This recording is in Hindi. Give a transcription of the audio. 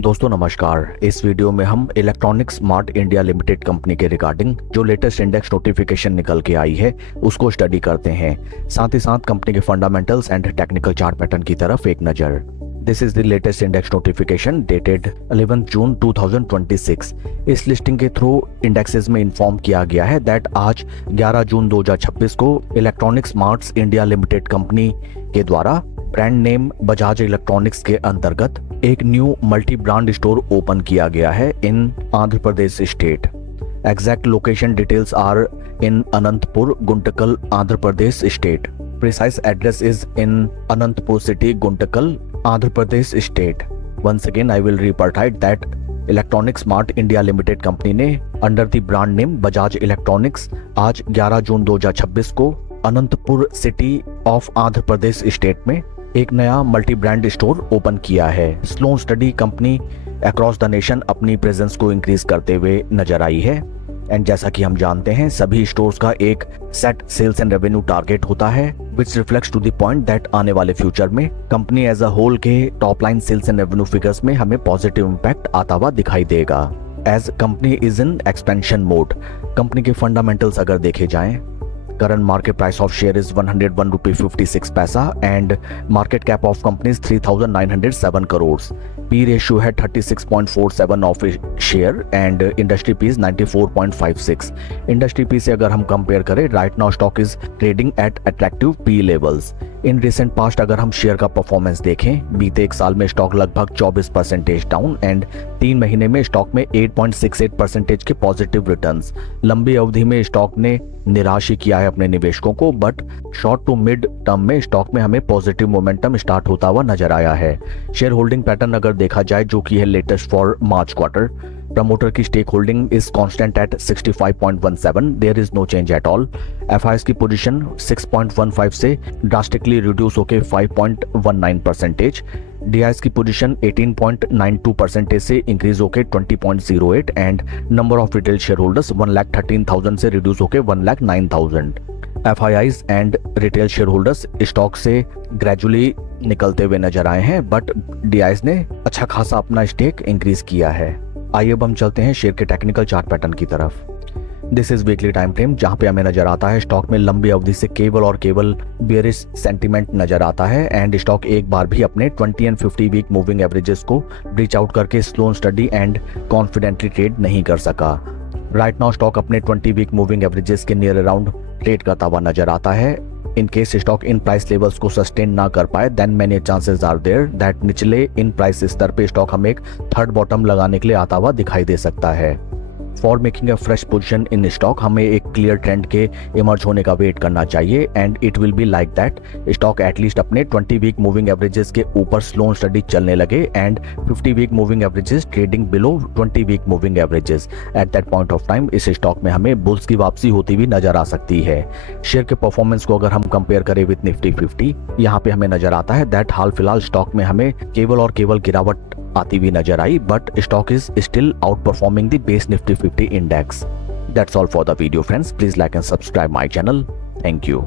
दोस्तों नमस्कार। इस वीडियो में हम electronic smart India limited company के रिगार्डिंग जो लेटेस्ट इंडेक्स नोटिफिकेशन निकल के आई है उसको स्टडी करते हैं। साथ ही साथ कंपनी के fundamentals and technical chart pattern की तरफ एक नज़र। This is the latest index notification dated 11 जून 2026। इस लिस्टिंग के थ्रू इंडेक्सेस में इन्फॉर्म किया गया है दैट आज 11 जून 2026 को electronic smarts India limited company के द्वारा ब्रांड नेम बजाज इलेक्ट्रॉनिक्स के अंतर्गत एक new multi brand store open किया गया है in Andhra Pradesh state. Exact location details are in Anantapur, Guntakal, Andhra Pradesh state. Precise address is in Anantapur city, Guntakal, Andhra Pradesh state. Once again I will repeat that electronic smart India limited company ने under the brand name Bajaj electronics आज 11 जून 2026 को Anantapur city of Andhra Pradesh state में एक नया मल्टी ब्रांड स्टोर ओपन किया है। Slow study company across the nation अपनी प्रेजेंस को इंक्रीज करते हुए नजर आई है एंड जैसा कि हम जानते हैं सभी स्टोर्स का एक set sales and revenue target होता है which reflects to the point that आने वाले फ्यूचर में कंपनी एज अ होल के top line sales and revenue figures में हमें पॉजिटिव इंपैक्ट आता हुआ दिखाई देगा as company is in expansion mode. Company के फंडामेंटल्स अगर देखे जाएं, current market price of share is 101 rupee 56 paisa and market cap of company is 3907 crores. P ratio है 36.47 of share and industry P is 94.56. Industry P से अगर हम कंपेयर करें, right now stock is trading at attractive P levels. In recent past अगर हम शेयर का परफॉर्मेंस देखें, बीते एक साल में स्टॉक लगभग 24% डाउन एंड 3 महीने में स्टॉक में 8.68% के पॉजिटिव रिटर्न्स। लंबी अवधि में स्टॉक ने निराश ही किया है अपने निवेशकों को, but short to mid term में स्टॉक में हमें पॉजिटिव मोमेंटम स्टार्ट होता हुआ नजर आया है। शेयर होल्डिंग पैटर्न अगर देखा जाए जो कि है latest for March quarter, promoter की stake holding is constant at 65.17, there is no change at all. FIIs की पोजीशन 6.15 से ड्रास्टिकली रिड्यूस होकर 5.19%। डीआईएस की पोजीशन 18.92% से इंक्रीज होकर 20.08 and number of retail share holders 1,13,000 से रिड्यूस होकर 1,09,000। FIIs and retail share holders stock से ग्रेजुअली निकलते हुए नजर आए हैं, बट डीआईएस ने अच्छा खासा अपना स्टेक इंक्रीज किया है। आइए अब हम चलते हैं शेयर के टेक्निकल चार्ट पैटर्न की तरफ। This is weekly time frame जहां पे हमें नजर आता है स्टॉक में लंबी अवधि से केवल और केवल बेयरिश सेंटीमेंट नजर आता है एंड स्टॉक एक बार भी अपने 20 एंड 50 वीक मूविंग एवरेजेस को ब्रीच आउट करके slow steady and confidently trade नहीं कर सका। राइट नाउ स्टॉक अपने 20 वीक मूविंग एवरेजेस के नियर अराउंड ट्रेड करता हुआ नजर आता है। इन केस स्टॉक इन प्राइस लेवल्स को सस्टेन ना कर पाए then many chances are there that निचले इन प्राइस स्तर पे स्टॉक हमें एक थर्ड बॉटम लगाने के लिए आता हुआ दिखाई दे सकता है। For making a fresh position in stock हमें एक क्लियर ट्रेंड के इमर्ज होने का वेट करना चाहिए and it will be like that stock at least अपने 20 वीक मूविंग एवरेजेस के ऊपर स्लो स्टडी चलने लगे and 50 week moving averages trading below 20 week moving averages. At that point of time इस स्टॉक में हमें बुल्स की वापसी होती हुई नजर आ सकती है। शेयर के परफॉर्मेंस को अगर हम कंपेयर करें विद निफ्टी 50, यहाँ पे हमें नजर आता है दैट हाल फिलहाल स्टॉक में हमें केवल और केवल गिरावट आती हुई नजर आई, but stock is still outperforming the base Nifty 50 index. That's all for the video friends. Please like and subscribe my channel. Thank you.